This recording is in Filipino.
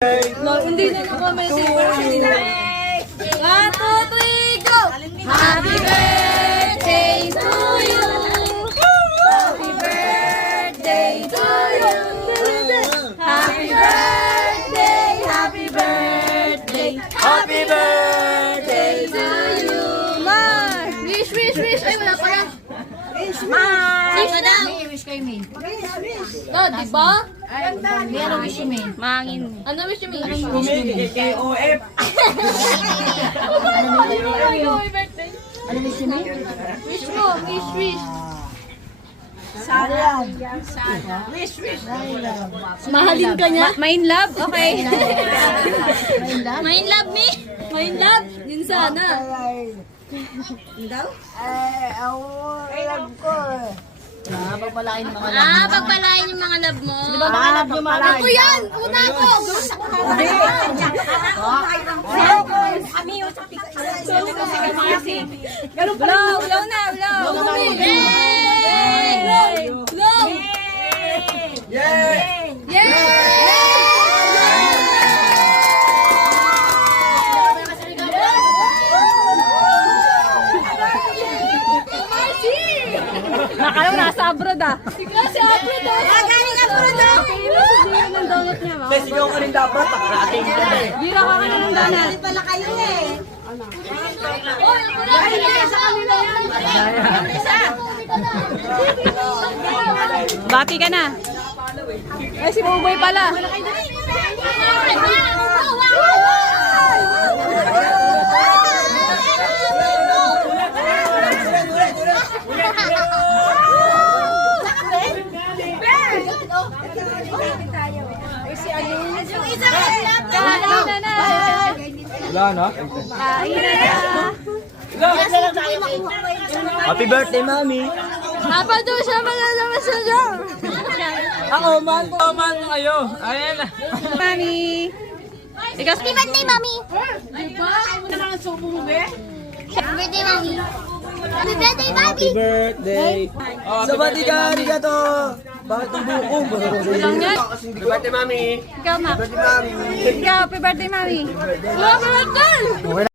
No, hindi na na-comment eh. 1, 2, 3, go! Happy birthday to you! Happy birthday to you! Happy birthday! Happy birthday! Happy birthday to you! Mar! Wish! Ay, wala pa yan! Mar! Wish na daw! Wish kay May. No, di ba? May ano wish si May? Mangin. Ano wish mo? KOF. Ano wish si May? Wish mo, wish. Mahalin ka niya? Main love? Okay. Main love me? Main love? Yun sana. Pagpalain ng mga love. Pagpalain yung mga love mo. Di ba mga love nyo mga Ako yan! Una ko! Blow na, blow! Yay! Blow! Yay! Nakala mo nasa abroad ah. Ikaw si abroad ah. Galing abroad ah. Bira ng donut niya ba? Kasi sigaw ka rin dapat. Nakarating ka na eh. Bira ka ng donut. Hindi pala kayo eh. Oy, wala sa kanila yan. Bati ka na. Ay, si Buboy pala. Wala na? Happy birthday, Mami. Apa to siya magkasama sa dyan? Ako, man ko kayo. Ayan na. Mami. Ikaw, Happy birthday, Mami! Happy birthday, Mami! Happy birthday, Mami! Happy birthday. Sabati ka, arigato. Bakit ang bukong? Lang yan. Happy birthday, Mami. Ikaw, Ma. Happy birthday, Mami. Ikaw, happy birthday, Mami. Happy birthday!